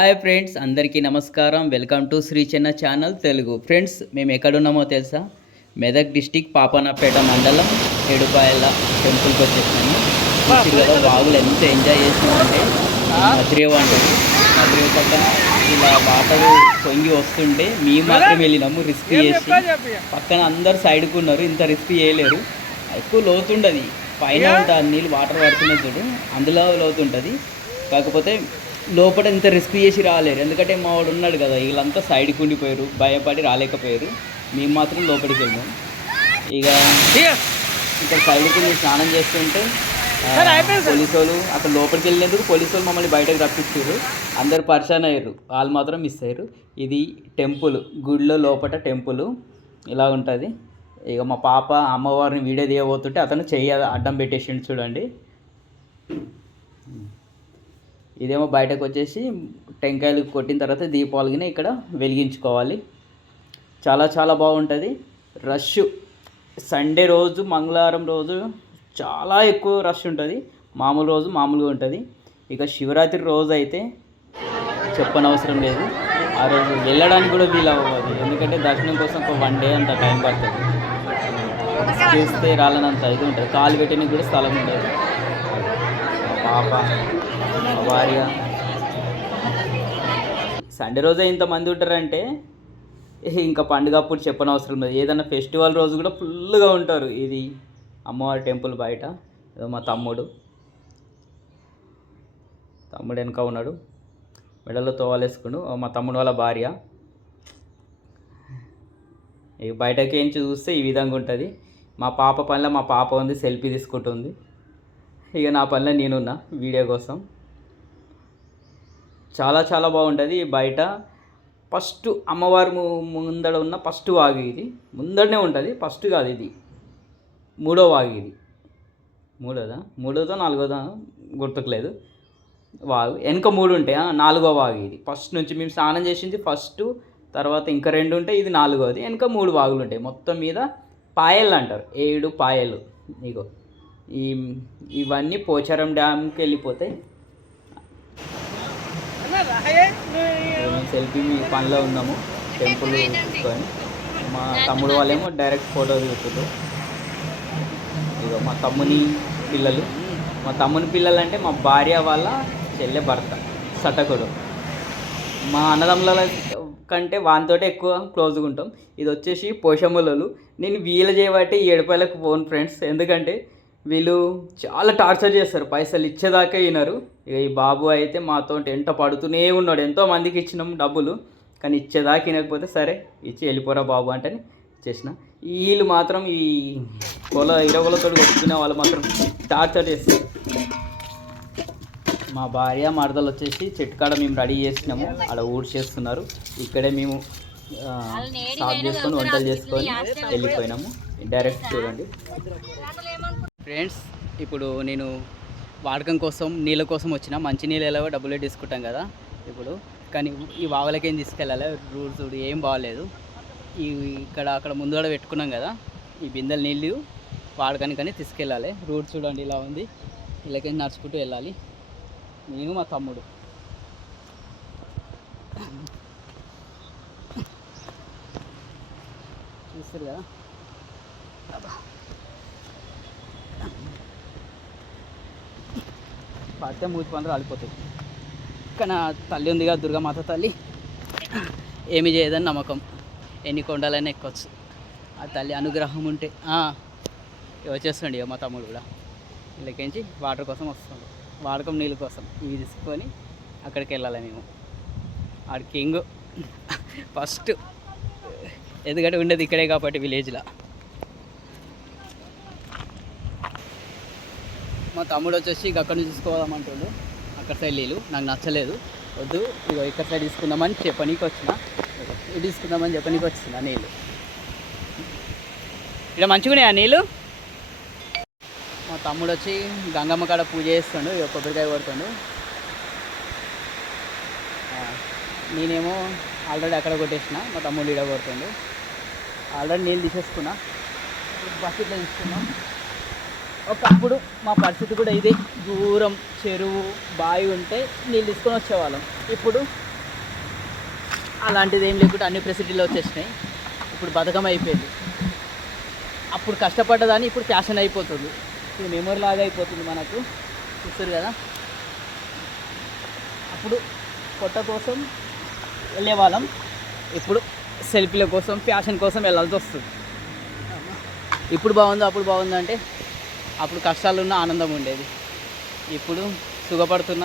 Hi friends, అందరికీ నమస్కారం. Welcome to Shri చిన్న ఛానల్ తెలుగు. ఫ్రెండ్స్, మేము ఎక్కడున్నామో తెలుసా? మెదక్ డిస్టిక్ పాపన్నపేట మండలం ఏడుపాయల టెంపుల్కి వచ్చేసాము. చూసి కదా వాగులు ఎంత ఎంజాయ్ చేసినామంటే మద్రేవ అంటారు. మద్రేవ పక్కన ఇలా వాటర్ పొంగి వస్తుంటే మేము మాత్రం వెళ్ళినాము రిస్క్ చేసి. పక్కన అందరు సైడ్కు ఉన్నారు, ఇంత రిస్క్ చేయలేరు. ఎక్కువ లోతుండదు, పైన ఉంటుంది నీళ్ళు వాటర్ పడుతున్నది చూడు, అందులో లోతుంటుంది. కాకపోతే లోపల ఇంత రిస్క్ చేసి రాలేరు, ఎందుకంటే మా వాడు ఉన్నాడు కదా, వీళ్ళంతా సైడ్కి ఉండిపోయారు, భయపడి రాలేకపోయారు. మేము మాత్రం లోపలికి వెళ్ళాం. ఇక ఇక్కడ సైడ్కి స్నానం చేస్తుంటే పోలీసు వాళ్ళు అక్కడ లోపలికి వెళ్ళినందుకు పోలీసు వాళ్ళు మమ్మల్ని బయటకు రప్పించారు. అందరు పరిచయం అయ్యారు, వాళ్ళు మాత్రం మిస్ అయ్యారు. ఇది టెంపుల్, గుడిలో లోపల టెంపుల్ ఇలా ఉంటుంది. ఇక మా పాప అమ్మవారిని వీడియో తీయబోతుంటే అతను చెయ్యి అడ్డం పెట్టేసిండు చూడండి. ఇదేమో బయటకు వచ్చేసి టెంకాయలు కొట్టిన తర్వాత దీపావళిని ఇక్కడ వెలిగించుకోవాలి. చాలా చాలా బాగుంటుంది. రష్ సండే రోజు, మంగళవారం రోజు చాలా ఎక్కువ రష్ ఉంటుంది. మామూలు రోజు మామూలుగా ఉంటుంది. ఇక శివరాత్రి రోజు అయితే చెప్పనవసరం లేదు. ఆ రోజు వెళ్ళడానికి కూడా వీలు అవ్వదు, ఎందుకంటే దర్శనం కోసం ఒక 1 డే అంత టైం పడుతుంది. చేస్తే రాలనంత ఇది ఉంటుంది, కాలు పెట్టడానికి కూడా స్థలం ఉండదు. పాప భార్య సండే రోజే ఇంతమంది ఉంటారంటే ఇంకా పండుగ అప్పుడు చెప్పనవసరం లేదు. ఏదైనా ఫెస్టివల్ రోజు కూడా ఫుల్గా ఉంటారు. ఇది అమ్మవారి టెంపుల్ బయట. మా తమ్ముడు వెనక ఉన్నాడు, మెడలో తోవాలేసుకున్నాడు. మా తమ్ముడు వాళ్ళ భార్య. ఇక బయటకి ఏంచి చూస్తే ఈ విధంగా ఉంటుంది. మా పాప పనిలో మా పాప ఉంది, సెల్ఫీ తీసుకుంటుంది. ఇక నా పనిలో నేనున్నా వీడియో కోసం. చాలా చాలా బాగుంటుంది. బయట ఫస్ట్ అమ్మవారి ముందడ ఉన్న ఫస్ట్ వాగు ఇది, ముందడనే ఉంటుంది. ఫస్ట్ కాదు, ఇది 3వ వాగు. ఇది 3దో 4దో గుర్తుకులేదు వాగు. వెనక 3 ఉంటాయి, 4వ వాగు ఇది. ఫస్ట్ నుంచి మేము స్నానం చేసింది ఫస్ట్, తర్వాత ఇంకా 2 ఉంటాయి, ఇది 4వది. వెనక 3 వాగులు ఉంటాయి. మొత్తం మీద పాయలు అంటారు, 7 పాయలు. ఇగో ఇవన్నీ పోచారం డ్యామ్కి వెళ్ళిపోతాయి. సెల్ఫీ మీ పనిలో ఉన్నాము, టెంపుల్ చూసుకొని. మా తమ్ముడు వాళ్ళేమో డైరెక్ట్ ఫోటో తీస్తున్నారు. ఇక మా తమ్ముని పిల్లలు అంటే మా భార్య వాళ్ళ చెల్లె భర్త సటకుడు. మా అన్నదమ్ముల కంటే వానితోటే ఎక్కువ క్లోజ్గా ఉంటాం. ఇది వచ్చేసి పోషములలు. నేను వీలు చేయబట్టి 7 రూపాయలకు పోను ఫ్రెండ్స్, ఎందుకంటే వీళ్ళు చాలా టార్చర్ చేస్తారు, పైసలు ఇచ్చేదాకా వినరు. ఇక ఈ బాబు అయితే మాతో ఎంట పడుతూనే ఉన్నాడు. ఎంతోమందికి ఇచ్చినాం డబ్బులు, కానీ ఇచ్చేదాకా వినకపోతే సరే ఇచ్చి వెళ్ళిపోరా బాబు అంటే ఇచ్చేసిన. వీళ్ళు మాత్రం ఈ ఇరవలతో కొట్టుకునే వాళ్ళు మాత్రం టార్చర్ చేస్తారు. మా భార్య మరదలు వచ్చేసి చెట్టుకాడ మేము రెడీ చేసినాము, అక్కడ ఊడ్చేస్తున్నారు. ఇక్కడే మేము సాఫ్ చేసుకొని వంటలు చేసుకొని వెళ్ళిపోయినాము. డైరెక్ట్ చూడండి ఫ్రెండ్స్. ఇప్పుడు నేను వాడకం కోసం నీళ్ళ కోసం వచ్చిన, మంచి నీళ్ళు ఎలా డబ్బులే తీసుకుంటాం కదా ఇప్పుడు, కానీ ఈ వాగులకేం తీసుకెళ్ళాలి, రూల్స్ ఏం బాగాలేదు. ఇక్కడ అక్కడ ముందు పెట్టుకున్నాం కదా, ఈ బిందెల నీళ్ళు వాడకానికని తీసుకెళ్ళాలి. రూట్ చూడండి ఇలా ఉంది, ఇళ్ళకేం నడుచుకుంటూ వెళ్ళాలి. నేను మా తమ్ముడు చూస్తారు కదా. పడితే మూతి పండ్లు రాలిపోతాయి. కానీ తల్లి ఉంది కదా, దుర్గామాత తల్లి, ఏమి చేయదని నమ్మకం. ఎన్ని కొండలైనా ఎక్కొచ్చు, ఆ తల్లి అనుగ్రహం ఉంటే. వచ్చేస్తుండే ఇక మా తమ్ముడు కూడా ఇళ్ళకించి వాటర్ కోసం వస్తుంది, వాడకం నీళ్ళ కోసం. ఇవి తీసుకొని అక్కడికి వెళ్ళాలి మేము. ఆడ కింగ్ ఫస్ట్, ఎందుకంటే ఉండేది ఇక్కడే కాబట్టి విలేజ్లో. మా తమ్ముడు వచ్చేసి ఇక అక్కడ నుంచి తీసుకోవాలమంటుండు. అక్కడ సైడ్ నీళ్ళు నాకు నచ్చలేదు, వద్దు ఇక ఇక్కడ సైడ్ తీసుకుందామని చెప్పనీకి వచ్చిన, ఇది తీసుకుందామని చెప్పనీకి వచ్చిన. నీళ్ళు ఇక్కడ మంచిగానే ఆ నీళ్ళు. మా తమ్ముడు వచ్చి గంగమ్మ కాడ పూజ చేస్తుండు, ఇక కొబ్బరికాయ కొడుతుండు. నేనేమో ఆల్రెడీ అక్కడ కొట్టేసిన, మా తమ్ముడు ఈడ కొడుతుండు. ఆల్రెడీ నీళ్ళు తీసేసుకున్నా, బకెట్లో తీసుకున్నాం. ఒకప్పుడు మా పరిస్థితి కూడా ఇదే, దూరం చెరువు బావి ఉంటే నీళ్ళు తీసుకొని వచ్చేవాళ్ళం. ఇప్పుడు అలాంటిది ఏం లేకుండా అన్ని ఫెసిలిటీలు వచ్చేసినాయి. ఇప్పుడు బతుకమ్మ అయిపోయింది. అప్పుడు కష్టపడ్డదాన్ని ఇప్పుడు ఫ్యాషన్ అయిపోతుంది. ఇప్పుడు మెమొరీ లాగా అయిపోతుంది మనకు. చూస్తారు కదా, అప్పుడు పొట్ట కోసం వెళ్ళేవాళ్ళం, ఇప్పుడు సెల్ఫీల కోసం ఫ్యాషన్ కోసం వెళ్ళాల్సి వస్తుంది. ఇప్పుడు బాగుంది అప్పుడు బాగుందంటే అప్పుడు కష్టాలున్న ఆనందం ఉండేది. ఇప్పుడు సుఖపడుతున్న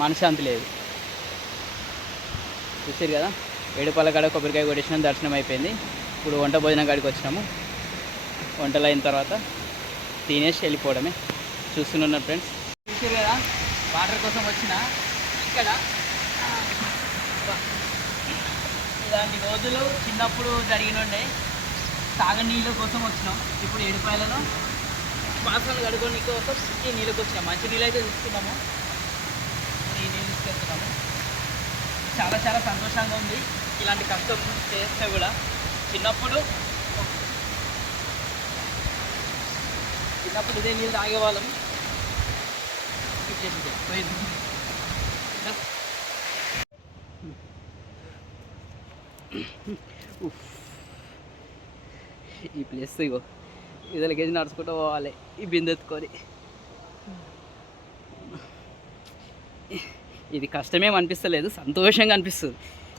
మనశ్శాంతి లేదు. చూసారు కదా, ఏడుపాల కాడ కొబ్బరికాయ కొట్టేసినాం, దర్శనం అయిపోయింది. ఇప్పుడు వంట భోజనం కాడికి వచ్చినాము. వంటలు అయిన తర్వాత తినేసి వెళ్ళిపోవడమే. చూస్తున్నారు ఫ్రెండ్స్. చూసారు కదా, వాటర్ కోసం వచ్చిన ఇక్కడ ఇలాంటి రోజులు చిన్నప్పుడు జరిగినుండే. తాగనీళ్ళ కోసం వచ్చినాం. ఇప్పుడు ఏడుపాయలలో పాత్రలు కడుక్కొని కోసం ఈ నీళ్ళకి వచ్చినాం. మంచి నీళ్ళు అయితే తీసుకున్నాము, ఈ నీళ్ళు తీసుకెళ్తున్నాము. చాలా చాలా సంతోషంగా ఉంది ఇలాంటి కష్టం చేస్తే కూడా. చిన్నప్పుడు ఇదే నీళ్ళు తాగేవాళ్ళం. పోయింది. ఈ ప్లేస్ ఇగో ఇదలకేసి నడుచుకుంటూ పోవాలి ఈ బిందెత్తుకొని. ఇది కష్టమేం అనిపిస్తలేదు, సంతోషంగా అనిపిస్తుంది.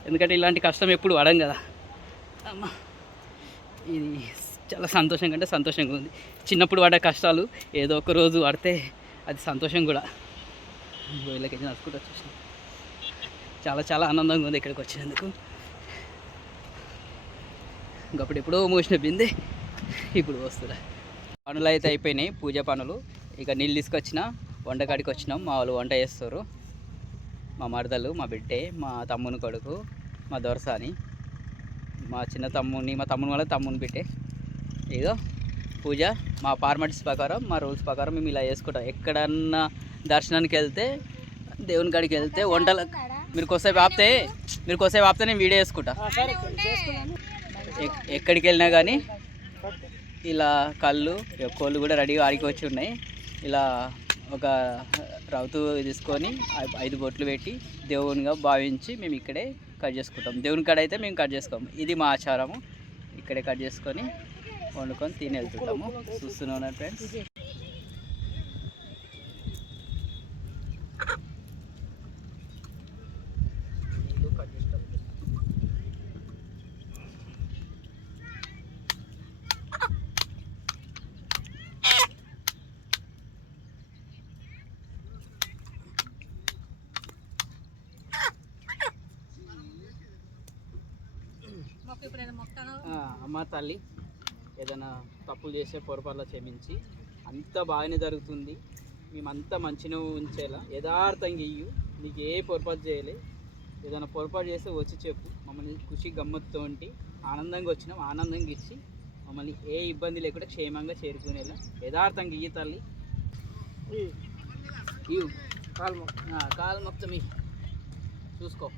ఎందుకంటే ఇలాంటి కష్టం ఎప్పుడు పడం కదా అమ్మా. ఇది చాలా సంతోషంగా అంటే సంతోషంగా ఉంది. చిన్నప్పుడు పడ్డ కష్టాలు ఏదో ఒక రోజు పడితే అది సంతోషం కూడా. వీళ్ళకైతే నడుచుకుంటూ వచ్చేసాం. చాలా చాలా ఆనందంగా ఉంది ఇక్కడికి వచ్చినందుకు. ఇంకప్పుడు ఎప్పుడో మోసిన బిందే ఇప్పుడు వస్తుందా. పనులు అయితే అయిపోయినాయి, పూజ పనులు. ఇక నీళ్ళు తీసుకొచ్చిన వంటకాడికి వచ్చినాం. మా వాళ్ళు వంట చేస్తారు. మా మరదలు, మా బిడ్డే, మా తమ్ముని కొడుకు, మా దొరసాని, మా చిన్న తమ్ముని, మా తమ్ముని వాళ్ళ తమ్ముని బిడ్డే. ఇదో పూజ మా ఫార్మాలిటీస్ ప్రకారం, మా రూల్స్ ప్రకారం మేము ఇలా చేసుకుంటాం. ఎక్కడన్నా దర్శనానికి వెళ్తే, దేవుని కాడికి వెళ్తే వంటలు మీరు కొద్దిసేపు ఆపితే నేను వీడియో చేసుకుంటా. ఎక్కడికి వెళ్ళినా కానీ ఇలా కళ్ళు కోళ్ళు కూడా రెడీగా ఆడికి వచ్చి ఉన్నాయి. ఇలా ఒక రౌతు తీసుకొని 5 బొట్లు పెట్టి దేవునిగా భావించి మేము ఇక్కడే కట్ చేసుకుంటాం. దేవుని కాడ అయితే మేము కట్ చేసుకోము. ఇది మా ఆచారము. ఇక్కడే కట్ చేసుకొని వండుకొని తిని వెళ్తుంటాము. చూస్తున్నాను ఫ్రెండ్స్. అమ్మ తల్లి ఏదైనా తప్పులు చేసే పొరపాట్లు క్షమించి అంతా బాగానే జరుగుతుంది, మేమంతా మంచిగా ఉంచేలా యథార్థంగా ఇయ్యు. నీకు ఏ పొరపాటు చేయలే, ఏదైనా పొరపాటు చేస్తే వచ్చి చెప్పు. మమ్మల్ని ఖుషి గమ్మత్తుతో ఆనందంగా వచ్చినాం, ఆనందంగా ఇచ్చి మమ్మల్ని ఏ ఇబ్బంది లేకుండా క్షేమంగా చేరుకునేలా యథార్థంగా ఇయ్యి తల్లి. ఇవ్వు కాలు మొత్తం ఇవి చూసుకో.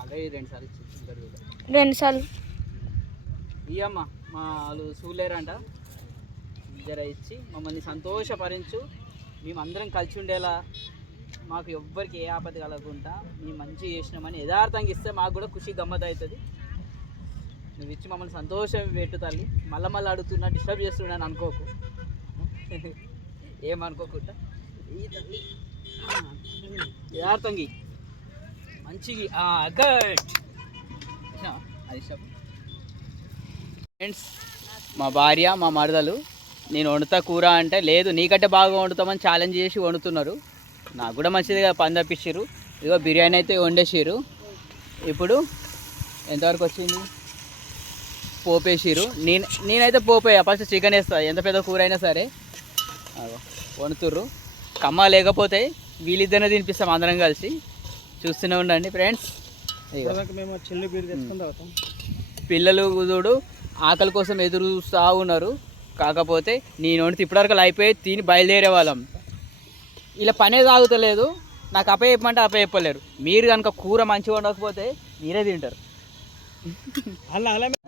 ఆల్రెడీ 2 సార్లు ఇచ్చి 2 సార్లు ఇయ్యమ్మ. మా వాళ్ళు చూడలేరంట, జర ఇచ్చి మమ్మల్ని సంతోషపరించు. మేమందరం కలిసి ఉండేలా, మాకు ఎవ్వరికి ఏ ఆపద కలగకుండా మేము మంచిగా చేసినామని యథార్థంగా ఇస్తే మాకు కూడా ఖుషి గమ్మత్ అవుతుంది. నువ్వు ఇచ్చి మమ్మల్ని సంతోషం పెట్టు తల్లి. మళ్ళీ అడుగుతున్నా, డిస్టర్బ్ చేస్తున్నాను అనుకోకు, ఏమనుకోకుండా ఈ తల్లి యథార్థంగా మంచిగా గుడ్. అది ఫ్రెండ్స్, మా భార్య మా మరదలు నేను వండుతా కూర అంటే లేదు నీకంటే బాగా వండుతామని ఛాలెంజ్ చేసి వండుతున్నారు. నాకు కూడా మంచిదిగా పని తప్పించారు. ఇదిగో బిర్యానీ అయితే వండేసారు. ఇప్పుడు ఎంతవరకు వచ్చింది, పోపేసారు. నేనైతే పోపేయ ఫస్ట్ చికెన్ వేస్తా, ఎంత పెద్ద కూర అయినా సరే. వండుతుర్రు. కమ్మ లేకపోతే వీళ్ళిద్దరినే తినిపిస్తాం అందరం కలిసి. చూస్తూనే ఉండండి ఫ్రెండ్స్. పిల్లలు చూడు ఆకలి కోసం ఎదురు చూస్తూ ఉన్నారు. కాకపోతే నేను వండితే ఇప్పటివరకు అయిపోయి తిని బయలుదేరే వాళ్ళం. ఇలా పనే తాగుతలేదు. నాకు అప్పచెప్పమంటే అప్పచెప్పలేరు. మీరు కనుక కూర మంచిగా వండకపోతే మీరే తింటారు.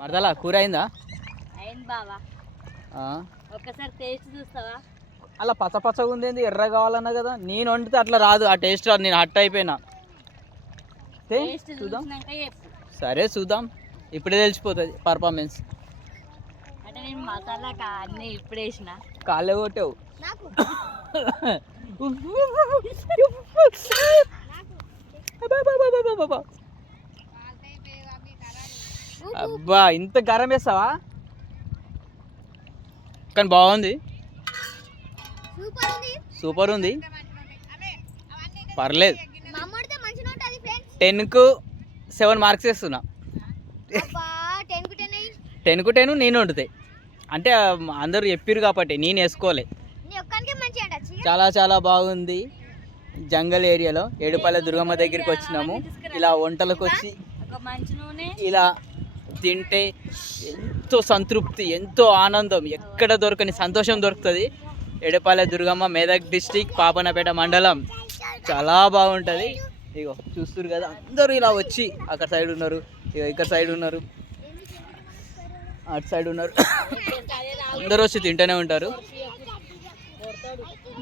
మరదలా కూర అయిందా? ఒకసారి టేస్ట్ చూస్తావా? అలా పచ్చగా ఉంది, ఎర్ర కావాలన్నా కదా. నేను వండితే అట్లా రాదు, ఆ టేస్ట్ రాదు, నేను హట్ అయిపోయినా. చూద్దాం, సరే చూద్దాం, ఇప్పుడే తెలిసిపోతుంది పర్ఫార్మెన్స్. ఇప్పుడు వేసిన కాళ్ళే కొట్టావు. అబ్బా ఇంత గరం వేస్తావా? కానీ బాగుంది, సూపర్ ఉంది, పర్లేదు. 10కు 7 మార్క్స్ వేస్తున్నా. 10కు 10 నేను వండుతాయి అంటే అందరూ చెప్పారు కాబట్టి నేను వేసుకోలే. చాలా చాలా బాగుంది. జంగల్ ఏరియాలో ఏడుపాయల దుర్గమ్మ దగ్గరికి వచ్చినాము. ఇలా వంటలకు వచ్చి ఇలా తింటే ఎంతో సంతృప్తి, ఎంతో ఆనందం, ఎక్కడ దొరకని సంతోషం దొరుకుతుంది. ఏడుపాయల దుర్గమ్మ, మెదక్ డిస్టిక్, పాపన్నపేట మండలం. చాలా బాగుంటుంది. ఇగో చూస్తున్నారు కదా, అందరూ ఇలా వచ్చి అక్కడ సైడ్ ఉన్నారు, ఇక ఇక్కడ సైడ్ ఉన్నారు, అటు సైడ్ ఉన్నారు, అందరూ వచ్చి తింటూనే ఉంటారు.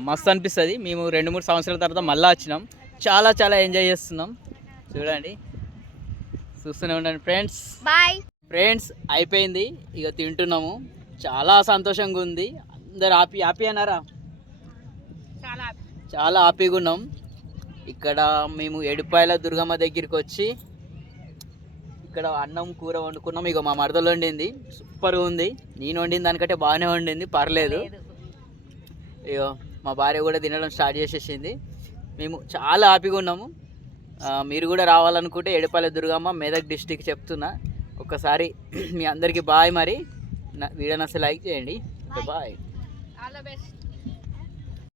మస్తు అనిపిస్తుంది. మేము 2-3 సంవత్సరాల తర్వాత మళ్ళీ వచ్చినాం. చాలా చాలా ఎంజాయ్ చేస్తున్నాం. చూడండి, చూస్తూనే ఉండండి ఫ్రెండ్స్. Bye friends. అయిపోయింది, ఇక తింటున్నాము. చాలా సంతోషంగా ఉంది. అందరు హ్యాపీ అన్నారా? చాలా హ్యాపీగా ఉన్నాం. ఇక్కడ మేము ఏడుపాయల దుర్గమ్మ దగ్గరికి వచ్చి ఇక్కడ అన్నం కూర వండుకున్నాం. ఇక మా మరదలు వండింది, సూపర్గా ఉంది. నేను వండిన దానికంటే బాగానే వండింది, పర్లేదు. ఇగో మా భార్య కూడా తినడం స్టార్ట్ చేసేసింది. మేము చాలా హ్యాపీగా ఉన్నాము. మీరు కూడా రావాలనుకుంటే ఏడుపాయల దుర్గమ్మ, మెదక్ డిస్టిక్ చెప్తున్నా. ఒక్కసారి మీ అందరికీ బాయ్. మరి వీడియో నచ్చితే లైక్ చేయండి. బాయ్. All the best.